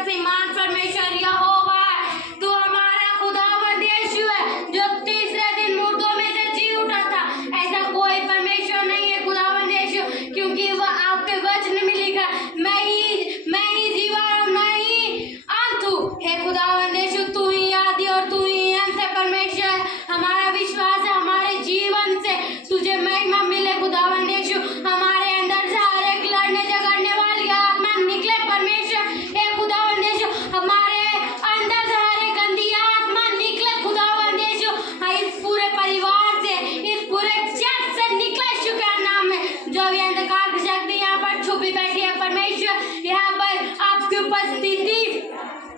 शक्तिमान परमेश्वर यहोवा है। तू हमारा खुदावंद यीशु है जो तीसरे दिन मुर्दों में से जी उठा था। ऐसा कोई परमेश्वर नहीं है खुदावंद यीशु, क्योंकि वह आपके वचन में लिखा, मैं ही जीवन और मैं ही अंत हूँ। हे खुदावंद यीशु, तू ही आदि और तू ही अंत है परमेश्वर। हमारा विश्वास है हमारे जीवन से तुझे महिमा मिले खुदावंद यीशु। हमारे अंदर से हर एक लड़ने झगड़ने वाली आत्मा निकले परमेश्वर। हे खुदावंद यीशु, हमारे अंदर से हर एक गंदी आत्मा निकले खुदावंद यीशु। इस पूरे परिवार से, इस पूरे चर्च से निकले यीशु के नाम में। जो भी अंधकार की शक्ति यहाँ पर छुपी बैठी है परमेश्वर, यहाँ पर आपकी उपस्थिति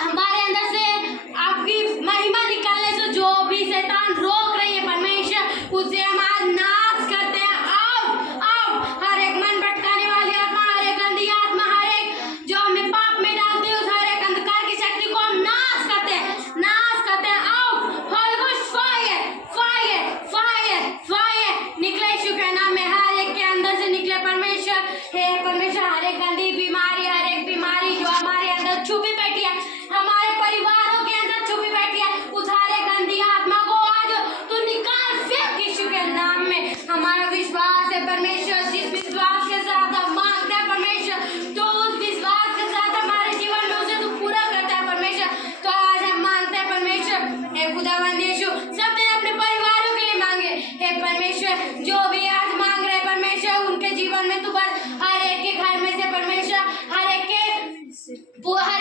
हमारे अंदर से आपकी महिमा निकालने से जो भी शैतान रोक रही है परमेश्वर, उसे हम आज नाश करते हैं। आउट हर एक मन भटकाने वाली आत्मा, हर एक गंदी आत्मा, हर एक जो हमें पाप में डालती है, उस हर एक अंधकार की शक्ति को हम नाश करते हैं। Out Holi ghost fire fire fire fire निकले यीशु के नाम में। हर एक के अंदर से निकले परमेश्वर। हे परमेश्वर, हर एक गंदी बीमारी, हर एक बीमारी जो हमारे अंदर छुपी बैठी है, हमारे परिवारों के अंदर छुपी बैठी है, उस हर एक गंदी आत्मा को आज तू निकाल फेंक यीशु के नाम में। हमारा विश्वास है परमेश्वर, जिस विश्वास के साथ हम मांगते हैं परमेश्वर, तो उस विश्वास के साथ हमारे जीवन में उसे तू पूरा करता है परमेश्वर। तो आज हम मांगते हैं परमेश्वर, हे खुदावंद यीशु, सबने अपने परिवारों के लिए मांगे। हे परमेश्वर, जो भी आज मांग रहे परमेश्वर, उनके जीवन में तू बस हर एक के घर में से परमेश्वर, हर एक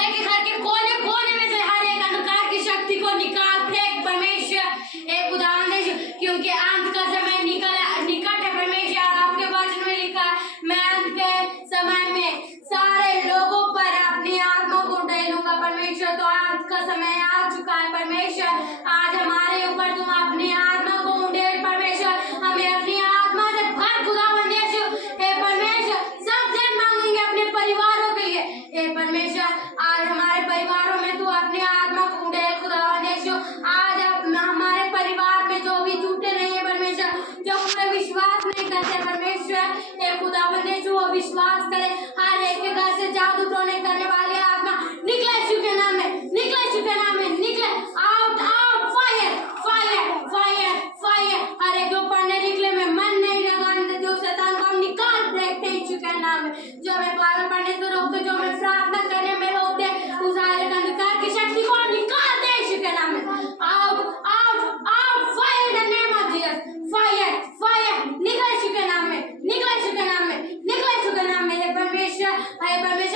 के घर के कोने कोने में से हर एक अंधकार की शक्ति को निकाल फेंक परमेश्वर। हे खुदावंद यीशु, क्योंकि अंत का समय निकट है परमेश्वर। आपके वचन में लिखा है, मैं अंत के समय में सारे लोगों पर अपनी आत्मा को डालूंगा परमेश्वर। तो अंत का समय आ चुका है परमेश्वर। आज हमारे ऊपर तुम अपनी आत्मा को उड़ेल परमेश्वर, हमें अपनी आत्मा से भर खुदावंद यीशु। हे परमेश्वर, सब जन मांगेंगे अपने परिवारों के लिए। हे परमेश्वर, आज हमारे परिवारों में तू अपनी आत्मा को उड़ेल खुदावंद यीशु। आज हमारे परिवार में जो भी टूटे नहीं है परमेश्वर, जो पूरे विश्वास नहीं करते परमेश्वर, हे खुदावंद यीशु, वो विश्वास करे। हर एक के घर से जादू टोने करने वाली आत्मा निकले यीशु के नाम में, निकले यीशु के नाम में, निकले। Out out fire fire fire fire. हर एक जो पढ़ने लिखने में मन नहीं लगाने देते उस शैतान को हम निकाल फेंकते हैं यीशु के नाम में। जो हमें बाइबल पढ़ने से रोकते, जो हमें प्रार्थना करने में रोकते, उस हर एक अंधकार की शक्ति को हम निकालते हैं यीशु के नाम में। Out out out fire in the name of Jesus. Fire fire निकले यीशु के नाम में, निकले यीशु के नाम में, निकले यीशु के नाम में। हे परमेश्वर,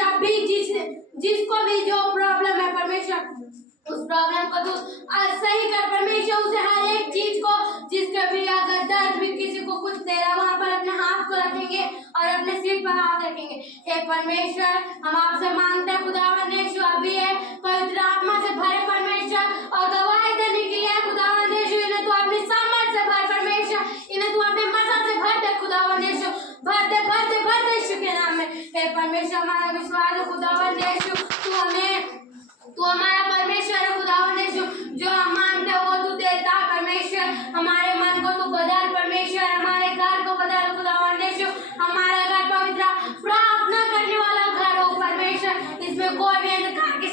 आप भी जिसको भी जो प्रॉब्लम है परमेश्वर, उस प्रॉब्लम को तू सही कर परमेश्वर। उसे हर एक चीज को, जिसके भी अगर दर्द भी किसी को कुछ दे रहा, वहां पर अपने हाथ को रखेंगे और अपने सिर पर हाथ रखेंगे। हे परमेश्वर, हम आपसे मांगते हैं खुदावंद यीशु, अभी है पवित्र आत्मा से भरे परमेश्वर, और गवाही देने के लिए खुदावंद यीशु, इन्हें तू अपनी सामर्थ से भर परमेश्वर, इन्हें तू अपने मसा से भर दे खुदावंद यीशु, भर दे यीशु के नाम में। हे परमेश्वर, हमारा विश्वास है खुदावंद यीशु, तू हमारा परमेश्वर है खुदावंद यीशु। जो हम मांगते हैं वो तू देता है परमेश्वर। हमारे मन को तू बदल परमेश्वर, हमारे घर को बदल खुदावंद यीशु। हमारा घर पवित्र प्रार्थना करने वाला घर हो परमेश्वर, इसमें कोई भी अंधकार की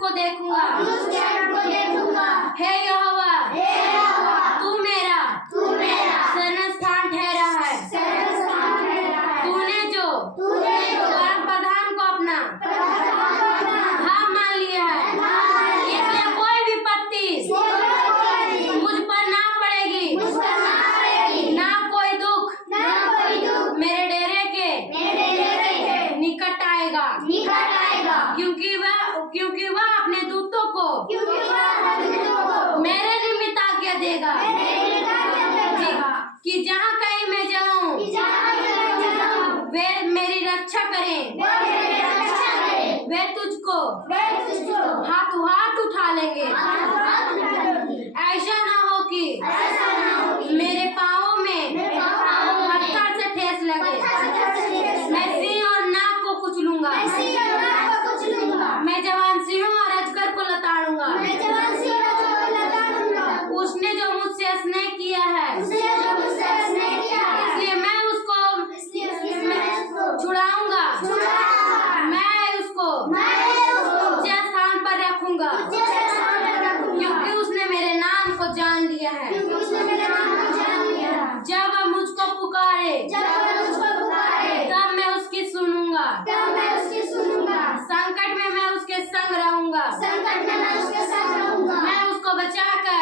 को देखूंगा। हे यहोवा, तू मेरा शरणस्थान ठहरा है। तूने जो परम प्रधान को अपना हाँ मान लिया है, इसलिए कोई विपत्ति मुझ पर ना पड़ेगी, ना कोई दुख मेरे डेरे के निकट आएगा, क्योंकि वह अपने दूतों को मेरे निमित्त आज्ञा देगा कि जहाँ कहीं मैं जाऊँ वे मेरी रक्षा करें। वे तुझको हाथों हाथ उठा लेंगे। ऐसा ना हो कि मेरे पाँवों में पत्थर से ठेस लगे। मैं सिंह और नाग को कुचलूंगा। मैं जवान सिंहों और अजगर को लताड़ूंगा। उसने जो मुझसे स्नेह किया है, इसलिए मैं उसको छुड़ाऊंगा। मैं उसको ऊंचे स्थान पर रखूंगा, क्योंकि उसने मेरे नाम को जान लिया है। जब वह मुझको पुकारे, तब मैं उसकी सुनूंगा। संकट में मैं उसके संग रहूंगा। मैं उसको बचाकर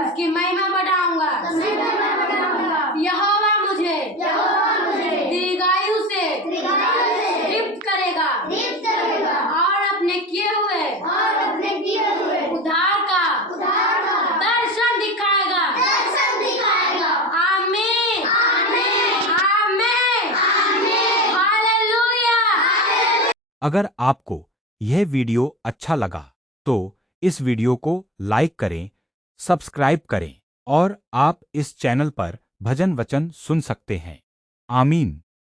उसकी महिमा बढ़ाऊंगा। यहोवा मुझे दीर्घायु से तृप्त करेगा और अपने किए हुए उद्धार का दर्शन दिखाएगा। आमीन, आमीन, हालेलुया। अगर आपको यह वीडियो अच्छा लगा तो इस वीडियो को लाइक करें, सब्सक्राइब करें और आप इस चैनल पर भजन वचन सुन सकते हैं। आमीन।